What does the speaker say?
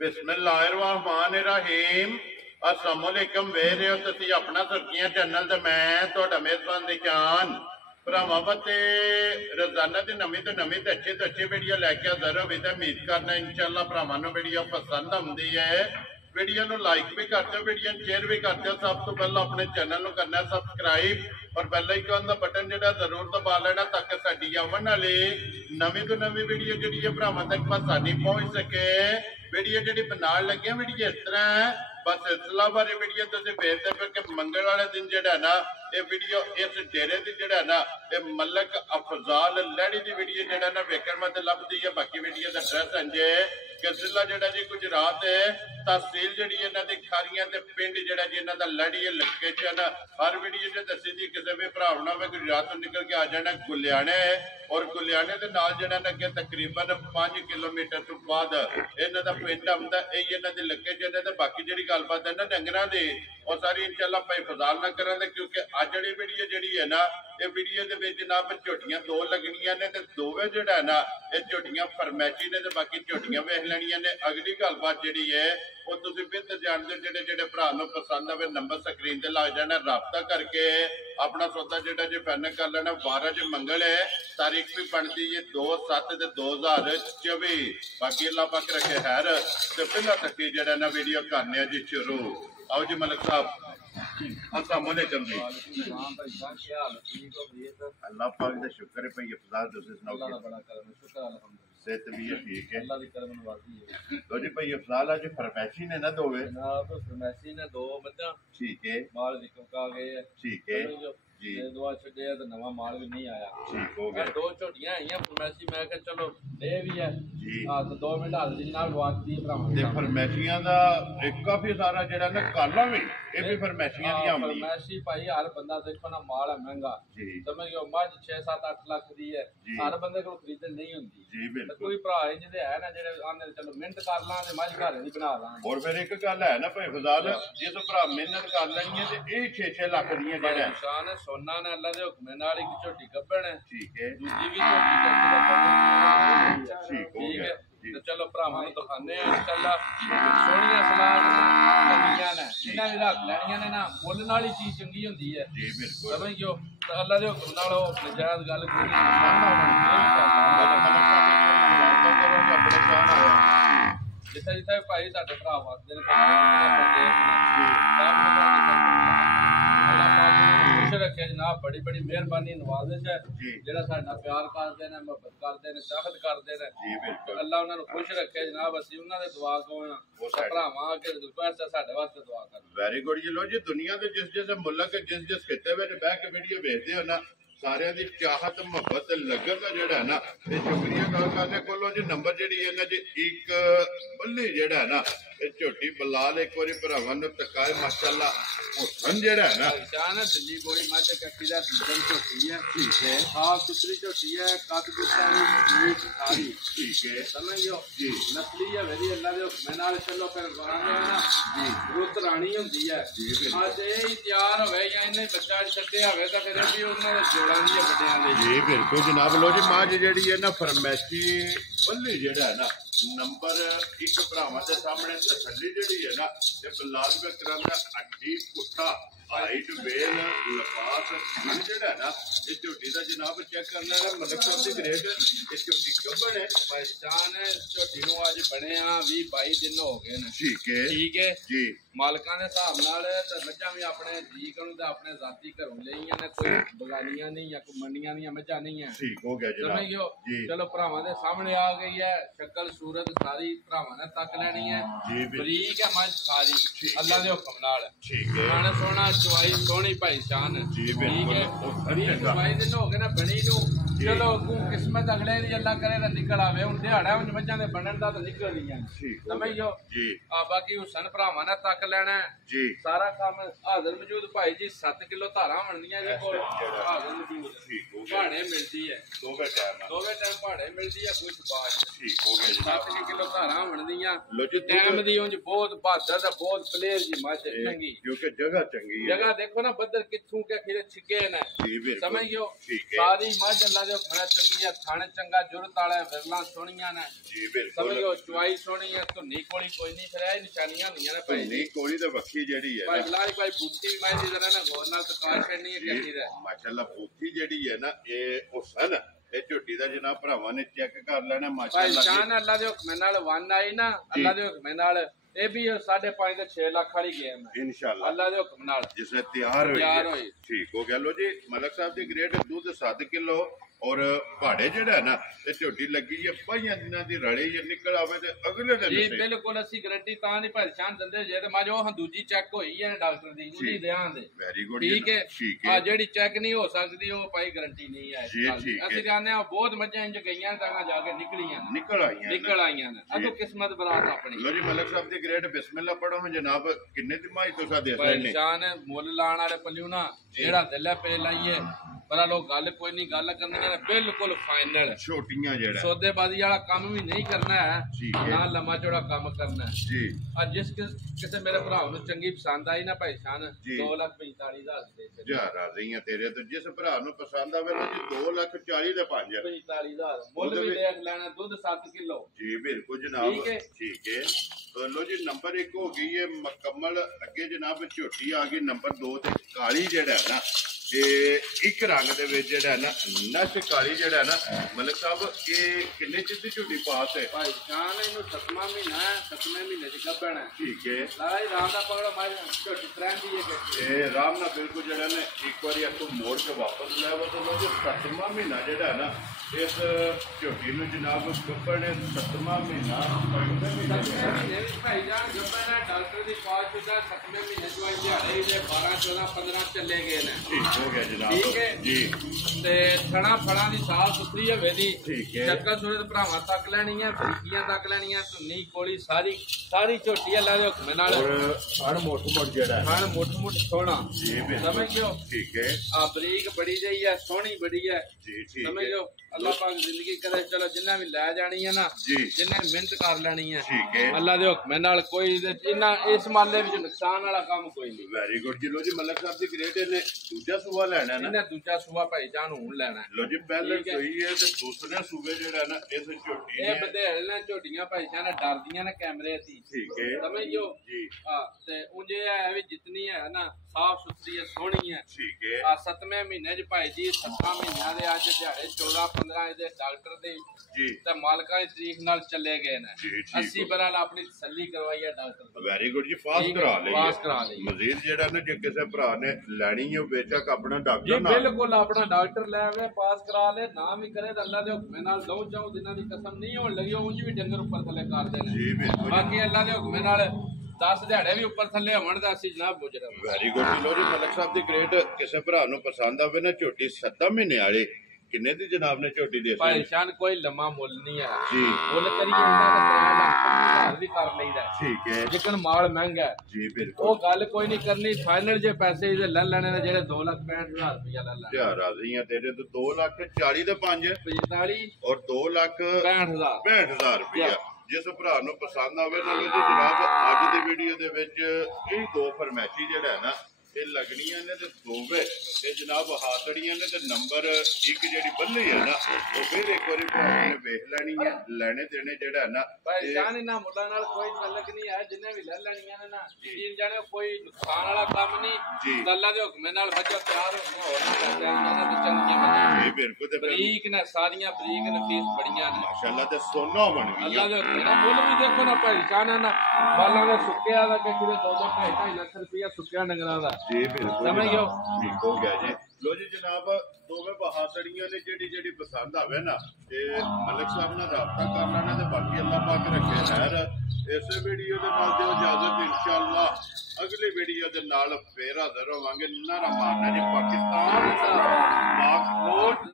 बिस्मिल्लाहिर्रहमानिर्रहीम। अस्सलाम वालेकुम। वे रहे हो तुसीं अपना सुर्खियां चैनल ते मैं तुहाडा मेज़बान निशान भरावां बते रोजाना की नवीं तो अच्छी वीडियो लैके हाज़र हो। उम्मीद करना इंशाअल्लाह भरावां नूं वीडियो पसंद आउंदी है। वीडियो नूं लाइक भी करते हो, वीडियो शेयर भी करते हो। सब तो पहले अपने चैनल नूं करना सबसक्राइब और बेल आइकन का बटन जिहड़ा जरूर दबा लेना ताकि साडी आउण वाली नवीं तो नवीं वीडियो जिहड़ी है भरावां तक आसानी पहुंच सके। वीडियो जिहड़ी बनाउण लगे वीडियो इस तरह है, बस सिलसिला बारे वीडियो तुसीं वेखदे पे कि मंगल वाले दिन जिहड़ा ना ये वीडियो इस डेरे की जिहड़ा ना ये मलक अफजाल लहड़ी की वीडियो जिहड़ा ना वेखण मत लभदी है। बाकी वीडियो का एड्रैस अंजे कि जिला जिहड़ा जी गुजरात है, तहसील जिहड़ी इन्हां दी खारियां ते पिंड जिहड़ा जी इन्हां दा लहड़ी है लोकेशन हर वीडियो च दस्सी दी। किसी भी भरा होना मैं गुजरात तो निकल के आ जाना गुलियाने और गुलियाने के नाल जिहड़ा ना अगे तकरीबन 5 किलोमीटर तो बाद इन्हां दा पिंड आउंदा। यही इन्हां दी लोकेशन है। बाकी जिहड़ी गलबात है ना डंगरां दी और सारी इंशाअल्लाह भाई फजाल ना करांगे क्योंकि अज वाली वीडियो जिहड़ी है ना ये वीडियो दे विच जनाब झोटियां दो लगनियां ने ते दोवें जिहड़ा है ना ये झोटियां फरमैशी ने ते बाकी झोटियां वेख लैणियां ने। अगली गलबात जिहड़ी है वो तुसीं बेहतर जानदे हो। जिहड़े जिहड़े भरा नूं पसंद आवे नंबर स्क्रीन ते लग जाना, राबता करके अपना सौदा जिहड़ा जी फाइनल कर लेना। 12 च मंगल है, तारीख भी बनती है 2/7/2024। बाकी अल्लाह पाक रखे खैर ते पहला तक जिहड़ा ना वीडियो करने जी शुरू। आओ जी मलिक साहब, अस्सलाम वालेकुम जी। अल्लाह पाक दा शुक्र है भाई अफजाल तुसीं सुनाओ। सेहत भी है ठीक है तो जी भाई अफजाल अज फरमैशी ने ना दोवे फरमैशी ने दो मज्जां ठीक है माल निकल गए ठीक है जी दुआ छड्डिया ते नवा माल भी नहीं आया। ठीक हो गया। दो झोटियां आईयां फरमैशी मैं कहा चलो ले भी है जी हां तो 2 मिनट हाल दी जनाब वाक दी भरावां ते फरमैशियां दा एक काफी सारा जेड़ा ना काला भी ये भी फरमैशियां दी आमदी फरमैशी भाई हर बंदा देखो ना माल है महंगा जी समझ गयो। मझ 6-7-8 लाख दी है, हर बंदे को खरीदन नहीं हुंदी जी बिल्कुल। कोई भरा इंज दे है ना जेड़े आंदे चलो मेहनत कर लां ते मझ घर दी बना लां। और फिर एक गल है ना भाई फजाल जे तो भरा मेहनत कर लेनी है ते ये 6-6 लाख दी जेड़ा इंसान सोना ने अल्लाह दे हुक्म नाल एक झोटी गब्बण है ठीक है दूजी भी झोटी ठीक हो गया। तो चलो भरावां नूं दिखाने आ इंशाअल्लाह सोहणियां सलाह चंगियां ने जिन्हां भी रख लैणियां ने ना मुੱਲ नाल ही चीज चंगी हुंदी है जी बिल्कुल। समझ गयो तो अल्लाह दे हुक्म नाल ओ नजायज गल कोई जिथे जिथे भाई साडे भरा वसदे ने खुश रखे जनाब। बड़ी बड़ी मेहरबानी नवाजिश है जेड़ा साडा प्यार करदे ने मुहब्बत करदे ने चाहत करदे ने जी बिल्कुल। अल्लाह उन्हां नूं खुश रखे जनाब। असीं उन्हां दे दुआ कोण भरावां अगे रिक्वेस्ट है साडे वास्ते दुआ कर। वेरी गुड जी। लो जी दुनिया के जिस मुल्क जिस खिते में बह के वीडियो भेजते हो ना सारे की चाहत मुहब्बत लगन का जोड़ा है ना ये शुक्रिया गल करने को जी। नंबर जी है जी एक बल्ली जोड़ा है ना झोटी बलाल एक बार भरावान तकाए माशाअल्लाह हुसन जेड़ा है ना पहचान है दिल्ली बोरी मझ कट्टी दा सीजन झोटी है ठीक है साफ सुथरी झोटी है कद गुस्सानी सारी ठीक है समझियो जी नस्ली है वेरी अल्लाह दे हुक्म नाल चलो फिर गाने ना जी रुत रानी हुंदी है आज ये तैयार होवे या इन्हें बच्चा छड्डे होवे तां फिर भी उन्हां दे जोड़ां दी बड्डियां दे जी बिल्कुल जनाब। लो जी मां जेड़ी है ना फरमैशी बल्ली जेड़ा है ना नंबर एक भरावां दे सामने तसल्ली जेड़ी है ना ये बलाल बकरां दा अड्डी पुट्ठा हाइट वेल लफास जेड़ा है ना ये झोटी दा जनाब चेक कर लेना मलिक साहब दी ग्रेड ये झोटी गब्बण है पहचान है झोटी नूं अज बने आ 20-22 दिन हो गए ने ठीक है जी मालकां दे हिसाब नाल ते मੱਝਾਂ भी अपने जी करूं ते अपने जाती घरों लईयां ने कोई बगानियां नहीं या कोई मंडियां दी मੱਝਾਂ नहीं है ठीक हो गया जनाब। समझियो चलो भरावां दे सामने आ गई है शक्ल सूरत सारी भरावां ने तक लैनी है बरीक है मੱਝ सारी अल्लाह दे हुक्म नाल ठीक है खाना सोना चवाई सोहनी भाईचान ठीक है 20-22 दिन हो गए ना बनी नूं चलो किस्मत अगले दी अल्लाह करे तां निकल आवे हुण दिहाड़ा उन मੱਝਾਂ दे बनण दा तां निकल रही समझियो जी बाकी हुसन भरावां ने तक लेना जी सारा काम हाजिर मौजूद भाई जी 7 किलो धारा बनदियां जी कोल हाजिर मौजूद ठीक हो गया भाड़े मिलदी है दोवे टाइम भाड़े मिलदी है कुछ बात ठीक हो गया 7 किलो धारा बनदियां लो जी टाइम दी उंज बहुत बहादुर ते बहुत प्लेयर जी मੱਝ चंगी क्योंकि जगह चंगी है जगह देखो ना बदर किथों के खिरे छिके ने जी बिल्कुल समझियो ठीक है सारी मੱਝ अल्लाह दे ਦੇ ਬੜਾ ਚੰਗੀ ਹੈ, ਥਣ ਚੰਗਾ ਜੁਰਤ ਵਾਲਾ ਵਿਰਲਾ ਸੋਹਣੀਆਂ ਨੇ ਜੀ ਬਿਲਕੁਲ ਸਮਝੋ ਚੁਆਈ ਸੋਹਣੀ ਹੈ, ਧੁੰਨੀ ਕੋਲੀ ਕੋਈ ਨਹੀਂ, ਫਿਰ ਇਹ ਨਿਸ਼ਾਨੀਆਂ ਹੁੰਦੀਆਂ ਨੇ ਭਾਈ ਨਹੀਂ ਕੋਲੀ ਤੇ ਵੱਖੀ ਜਿਹੜੀ ਹੈ ਭਾਈ ਲਾਈ ਭਾਈ ਬੂਟੀ ਵੀ ਮੈਂ ਦੀ ਤਰ੍ਹਾਂ ਨਾ ਗੌਰ ਨਾਲ ਤਕਾਸ਼ ਕਰਨੀ ਹੈ ਕਿੰਨੀ ਦਾ ਮਾਸ਼ਾਅੱਲਾ ਬੂਟੀ ਜਿਹੜੀ ਹੈ ਨਾ ਇਹ ਉਸ ਹੈ ਨਾ ਇਹ ਝੋਟੀ ਦਾ ਜਨਾਬ ਭਰਾਵਾਂ ਨੇ ਚੈੱਕ ਕਰ ਲੈਣਾ ਭਾਈ ਮਾਸ਼ਾਅੱਲਾ ਸ਼ਾਨ ਅੱਲਾ ਦੇ ਹੁਕਮ ਨਾਲ ਵਨ ਆਈ ਨਾ ਅੱਲਾ ਦੇ ਹੁਕਮ ਨਾਲ ਇਹ ਵੀ 5.5 ਤੇ 6 ਲੱਖ ਵਾਲੀ ਗੇਮ ਹੈ इंशाल्लाह ਅੱਲਾ ਦੇ ਹੁਕਮ ਨਾਲ जिसमें तैयार ਤਿਆਰ हुई ਹੋਈ ठीक हो गया लो जी मलक साहब की ग्रेड दूध 7 किलो और भाड़े ਜਿਹੜਾ ਹੈ ਨਾ ਤੇ ਝੋਟੀ ਲੱਗੀ ਹੈ 5 ਦਿਨਾਂ ਦੀ ਰੜੇ ਜੇ ਨਿਕਲ ਆਵੇ ਤੇ ਅਗਲੇ ਦਿਨ ਜੀ ਬਿਲਕੁਲ ਅਸੀਂ ਗਾਰੰਟੀ ਤਾਂ ਨਹੀਂ ਪਰੇਸ਼ਾਨ ਦਿੰਦੇ ਜੇ ਤੇ ਮਾਜੋ ਹਾਂ ਦੂਜੀ ਚੈੱਕ ਹੋਈ ਹੈ ਡਾਕਟਰ ਦੀ ਉਹਦੀ ਧਿਆਨ ਦੇ ਵੈਰੀ ਗੁੱਡ ਠੀਕ ਹੈ ਆ ਜਿਹੜੀ ਚੈੱਕ ਨਹੀਂ ਹੋ ਸਕਦੀ ਉਹ ਭਾਈ ਗਾਰੰਟੀ ਨਹੀਂ ਹੈ ਜੀ ਠੀਕ ਹੈ ਅਸੀਂ ਜਾਣਦੇ ਆ ਬਹੁਤ ਮੱਝਾਂ ਇੰਜ ਗਈਆਂ ਤਾਂ ਜਾ ਕੇ ਨਿਕਲ ਆਈਆਂ ਨੇ ਅਗੋ ਕਿਸਮਤ ਬਰਾਤ ਆਪਣੀ ਲੋ ਜੀ ਮਲਕ ਸਾਹਿਬ ਦੀ ਗ੍ਰੇਡ ਬਿਸਮਿਲ੍ਲਾ ਪੜੋ ਜਨਾਬ ਕਿੰਨੇ ਦੀ ਮਾਈ ਤੁਸੀਂ ਦੇ ਭਾਈ ਸ਼ਾਨ ਮੁੱਲ ਲਾਣ ਵਾਲੇ ਪੱਲਿਓ ਨਾ ਜਿਹੜਾ ਦਿਲ ਪੇ ਲਾਈਏ ਪਰ ਲੋਕ ਗੱਲ ਕੋਈ ਨਹੀਂ ਗੱਲ ਕਰਨੀਆਂ ਨੇ ਬਿਲਕੁਲ ਫਾਈਨਲ ਛੋਟੀਆਂ ਜਿਹੜਾ ਸੌਦੇਬਾਜ਼ੀ ਵਾਲਾ ਕੰਮ ਵੀ ਨਹੀਂ ਕਰਨਾ ਹੈ ਨਾ ਲੰਮਾ ਚੌੜਾ ਕੰਮ ਕਰਨਾ ਹੈ ਜੀ ਆ ਜਿਸ ਕਿਸੇ ਮੇਰੇ ਭਰਾ ਨੂੰ ਚੰਗੀ ਪਸੰਦ ਆਈ ਨਾ ਭਾਈ ਸ਼ਾਨ 2,45,000 ਦੇ ਦੇ ਜਾ ਰਾਜ਼ੀਆਂ ਤੇਰੇ ਤੇ ਜਿਸ ਭਰਾ ਨੂੰ ਪਸੰਦ ਆਵੇ ਲੋ ਜੀ 2,40,000 ਦੇ 5 45,000 ਮੁੱਲ ਵੀ ਦੇਖ ਲੈਣਾ ਦੁੱਧ 7 ਕਿਲੋ ਜੀ ਬਿਲਕੁਲ ਜਨਾਬ ਠੀਕ ਹੈ ਲੋ ਜੀ ਨੰਬਰ 1 ਹੋ ਗਈ ਹੈ ਮੁਕੰਮਲ ਅੱਗੇ ਜਨਾਬ ਝੋਟੀ ਆ ਗਈ ਨੰਬਰ 2 ਤੇ ਕਾਲੀ ਜਿਹੜਾ ਹੈ ਨਾ ਇਹ ਇੱਕ ਰੰਗ ਦੇ ਵਿੱਚ ਜਿਹੜਾ ਨਾ ਨਸ਼ ਕਾਲੀ ਜਿਹੜਾ ਨਾ ਮਲਕ ਸਾਹਿਬ ਇਹ ਕਿੰਨੇ ਚਿਰ ਦੀ ਝੋਟੀ ਪਾਸ ਹੈ ਭਾਈ ਜਾਨ ਇਹਨੂੰ 7ਵਾਂ ਮਹੀਨਾ ਹੈ 7ਵੇਂ ਮਹੀਨੇ ਚ ਗੱਭਣ ਹੈ ਠੀਕ ਹੈ ਲਾਈ ਰਾਮ ਦਾ ਪਕੜੋ ਮਾਰ ਝੋਟੀ ਟ੍ਰੈਂਡ ਦੀ ਹੈ ਇਹ ਰਾਮ ਨਾਲ ਬਿਲਕੁਲ ਜਿਹੜਾ ਨੇ ਇੱਕ ਵਾਰੀ ਆਪਕੋ ਮੋੜ ਕੇ ਵਾਪਸ ਲੈ ਵਾ ਤਾਂ ਜੋ 7ਵਾਂ ਮਹੀਨਾ ਜਿਹੜਾ ਨਾ ਇਸ ਝੋਟੀ ਨੂੰ ਜਨਾਬ ਗੱਭਣ 7ਵਾਂ ਮਹੀਨਾ ਭਾਈ ਜਾਨ ਗੱਭਣ ਹੈ ਡਾਕਟਰ ਦੀ ਪਾਸ ਸ਼ੁਦਾ 7ਵੇਂ ਮਹੀਨੇ ਚੋਂ ਦਿਹਾੜੇ ਦੇ 12 14 15 ਚੱਲੇ ਗਏ ਨੇ ਹੋ ਗਿਆ ਜਨਾਬ ਠੀਕ ਹੈ ਜੀ ਤੇ ਥਣਾ ਫਣਾ ਦੀ ਸਾਫ ਸੁਥਰੀ ਹੋਵੇ ਦੀ ਠੀਕ ਹੈ ਚੱਕਰ ਸੂਰਤ ਭਰਾਵਾਂ ਤੱਕ ਲੈਣੀ ਹੈ ਬਰੀਕੀਆਂ ਤੱਕ ਲੈਣੀਆਂ ਧੁੰਨੀ ਕੋਲੀ ਸਾਰੀ ਝੋਟੀ ਅੱਲਾ ਦੇ ਹੁਕਮ ਨਾਲ ਔਰ ਹਣ ਮੋਟ ਜਿਹੜਾ ਹਣ ਮੋਟ ਸੋਹਣਾ ਜੀ ਸਮਝ ਗਿਓ ਠੀਕ ਹੈ ਆ ਬਰੀਕ ਬੜੀ ਜਈ ਹੈ ਸੋਹਣੀ ਬੜੀ ਹੈ ਜੀ ਠੀਕ ਸਮਝ ਗਿਓ ਅੱਲਾਹ ਪਾਕ ਜ਼ਿੰਦਗੀ ਕਰੇ ਚਲੋ ਜਿੰਨਾ ਵੀ ਲੈ ਜਾਣੀ ਹੈ ਨਾ ਜਿੰਨੇ ਮਿਹਨਤ ਕਰ ਲੈਣੀ ਹੈ ਠੀਕ ਹੈ ਅੱਲਾ ਦੇ ਹੁਕਮ ਨਾਲ ਕੋਈ ਜਿੰਨਾ ਇਸ ਮਾਲੇ ਵਿੱਚ ਨੁਕਸਾਨ ਵਾਲਾ ਕੰਮ ਕੋਈ ਨਹੀਂ ਵੈਰੀ ਗੁੱਡ ਜੀ ਲੋ ਜੀ ਮਲਕ ਸਾਹਿਬ ਦੀ ਗ੍ਰੇਡ ਨੇ ਦੂਜਾ ਸੂਆ ਲੈਣਾ ਨਾ ਇਹਨੇ ਦੂਜਾ ਸੂਆ ਭਾਈ ਜਾਨ ਹੁਣ ਲੈਣਾ ਲੋ ਜੀ ਪਹਿਲੇ ਸਹੀ ਹੈ ਤੇ ਦੂਸਰੇ ਸੂਬੇ ਜਿਹੜਾ ਨਾ ਇਸ ਝੋਟੀ ਇਹ ਬਧੇੜ ਨੇ ਝੋਟੀਆਂ ਭਾਈ ਜਾਨ ਡਰਦੀਆਂ ਨੇ ਕੈਮਰੇ ਦੀ ਠੀਕ ਹੈ ਸਮਝਿਓ ਜੀ ਹਾਂ ਤੇ ਉਂਝੇ ਹੈ ਵੀ ਜਿਤਨੀ ਹੈ ਨਾ ਸਾਫ ਸੁਥਰੀ ਹੈ ਸੋਹਣੀ ਹੈ ਠੀਕ ਹੈ ਆ 7ਵੇਂ ਮਹੀਨੇ ਚ ਭਾਈ ਜੀ 7 ਮਹੀਨਿਆਂ ਦੇ ਅੱਜ ਦਿਹਾੜੇ 14 15 ਇਹਦੇ ਡਾਕਟਰ ਦੇ ਜੀ ਤੇ ਮਾਲਕਾਂ ਦੀ ਤਰੀਕ ਨਾਲ ਚੱਲੇ ਗਏ ਨੇ ਜੀ 80 ਬਰਾਲ ਆਪਣੀ ਤਸੱਲੀ ਕਰਵਾਈ ਹੈ ਡਾਕਟਰ ਤੋਂ ਵੈਰੀ ਗੁੱਡ ਜੀ ਪਾਸ ਕਰਾ ਲਈ ਮਜ਼ੀਦ ਜਿਹੜਾ ਨਾ ਜੇ ਕਿਸੇ ਭਰਾ ਨੇ ਲੈਣੀ ਹੈ ਬੇਸ਼ੱਕ ਆਪਣਾ ਡਾਕਟਰ ਨਾਲ ਬਿਲਕੁਲ ਆਪਣਾ ਡਾਕਟਰ ਲੈ ਆਵੇ ਪਾਸ ਕਰਾ ਲੈ ਨਾ ਵੀ ਕਰੇ ਤਾਂ ਅੱਲਾ ਦੇ ਹੁਕਮ ਨਾਲ ਲਓ ਜਾਓ ਜਿਨ੍ਹਾਂ ਦੀ ਕਸਮ ਨਹੀਂ ਹੋਣ ਲੱਗੀ ਉਂਝ ਵੀ ਡੰਗਰ ਉੱਪਰ ਥੱਲੇ ਕਰਦੇ ਨੇ ਜੀ ਬਿਲਕੁਲ ਬਾਕੀ ਅੱਲਾ ਦੇ ਹੁਕਮ ਨਾਲ 10 ਦਿਹਾੜੇ ਵੀ ਉੱਪਰ ਥੱਲੇ ਹੋਣ ਦਾ ਅਸੀਂ ਜਨਾਬ ਗੁਜਰਾ ਵੈਰੀ ਗੁੱਡ ਲੋ ਜੀ ਮਲਕ ਸਾਹਿਬ ਦੀ ਗ੍ਰੇਡ ਕਿਸੇ ਭਰਾ ਨੂੰ ਪਸੰਦ ਆਵੇ ਨਾ ਝੋਟੀ 7 ਮਹੀਨੇ ਵਾਲੇ ਕਿੰਨੇ ਦੀ ਜਨਾਬ ਨੇ ਝੋਟੀ ਦੇ ਭਾਈ ਸ਼ਾਨ ਕੋਈ ਲੰਮਾ ਮੁੱਲ ਨਹੀਂ ਹੈ ਜੀ ਮੁੱਲ ਕਰੀਏ ਹੁੰਦਾ ਤਾਂ 3 ਲੱਖ ਵੀ ਕਰ ਲਈਦਾ ਠੀਕ ਹੈ ਲੇਕਿਨ ਮਾਲ ਮਹਿੰਗਾ ਜੀ ਬਿਲਕੁਲ ਉਹ ਗੱਲ ਕੋਈ ਨਹੀਂ ਕਰਨੀ ਫਾਈਨਲ ਜੇ ਪੈਸੇ ਇਹਦੇ ਲੈ ਲੈਣੇ ਨੇ ਜਿਹੜੇ 2,65,000 ਰੁਪਇਆ ਲੈ ਲੈਣੇ ਯਾਰ ਰਾਜ਼ੀਆਂ ਤੇਰੇ ਤੋਂ 2,40,000 ਦੇ 5 45 ਔਰ 2,65,000 65,000 ਰੁਪਇਆ ਜਿਸ ਭਰਾ ਨੂੰ ਪਸੰਦ ਆਵੇ ਤਾਂ ਜੀ ਜਨਾਬ ਅੱਜ ਦੀ ਵੀਡੀਓ ਦੇ ਵਿੱਚ ਇਹ ਦੋ ਫਰਮੈਸ਼ੀ ਜਿਹੜਾ ਹੈ ਨਾ ਇਹ ਲੱਗਣੀਆਂ ਨੇ ਤੇ ਦੋਵੇ ਇਹ ਜਨਾਬ ਹਾਤੜੀਆਂ ਨੇ ਤੇ ਨੰਬਰ 1 ਜਿਹੜੀ ਬੱਲੀ ਹੈ ਨਾ ਉਹ ਫਿਰ ਇੱਕ ਵਾਰੀ ਭਰਾ ਨੇ ਵੇਖ ਲੈਣੀ ਹੈ ਲੈਣੇ ਦੇਣੇ ਜਿਹੜਾ ਹੈ ਨਾ ਭਾਈ ਜਾਨ ਇਹਨਾਂ ਮੁੱਲਾਂ ਨਾਲ ਕੋਈ ਤਲਕ ਨਹੀਂ ਹੈ ਜਿੰਨੇ ਵੀ ਲੈ ਲੈਣੀਆਂ ਨੇ ਨਾ ਜੀਨ ਜਾਣੇ ਕੋਈ ਨੁਕਸਾਨ ਵਾਲਾ ਕੰਮ ਨਹੀਂ ਅੱਲਾ ਦੇ ਹੁਕਮ ਨਾਲ ਬੱਚਾ ਤਿਆਰ ਹੋ ਨਾ ਪੈਸੇ ਇਹਨਾਂ ਦੇ ਚੰਗੀਆਂ ਜੀ ਬਿਲਕੁਲ ਤੇ ਬਰੀਕ ਨੇ ਸਾਰੀਆਂ ਬਰੀਕ ਨਫੀਸ ਬੜੀਆਂ ਨੇ ਮਾਸ਼ਾਅੱਲਾ ਤੇ ਸੋਨਾ ਬਣ ਗਈ ਅੱਲਾ ਦੇ ਹੁਕਮ ਨਾਲ ਮੁੱਲ ਵੀ ਦੇਖੋ ਨਾ ਭਾਈ ਜਾਨ ਨਾ ਬਾਲਾਂ ਦਾ ਸੁੱਕਿਆ ਦਾ ਕਿ ਕਿਤੇ 2-2.5 ਲੱਖ ਰੁਪਇਆ ਸੁੱਕਿਆ ਡੰਗਰਾਂ ਦਾ ਜੀ ਬਿਲਕੁਲ ਸਮਝ ਗਿਓ ਠੀਕ ਹੋ ਗਿਆ ਜੀ ਲੋ ਜੀ ਜਨਾਬ ਦੋਵੇਂ ਬਹਾਦਰੀਆਂ ਨੇ ਜਿਹੜੀ ਪਸੰਦ ਆਵੇ ਨਾ ਤੇ ਮਲਕ ਸਾਹਿਬ ਨਾਲ ਰਾਬਤਾ ਕਰ ਲੈਣਾ ਤੇ ਬਾਕੀ ਅੱਲਾਹ ਪਾਕ ਰੱਖੇ ਖੈਰ ਇਸੇ ਵੀਡੀਓ ਦੇ ਨਾਲ ਦਿਓ ਇਜਾਜ਼ਤ ਇਨਸ਼ਾਅੱਲਾ ਅਗਲੀ ਵੀਡੀਓ ਦੇ ਨਾਲ ਫੇਰ ਹਾਜ਼ਰ ਹੋਵਾਂਗੇ ਨਾਰਾ ਮਾਰਨਾ ਜੀ ਪਾਕਿਸਤਾਨ ਦਾ ਪਾਕ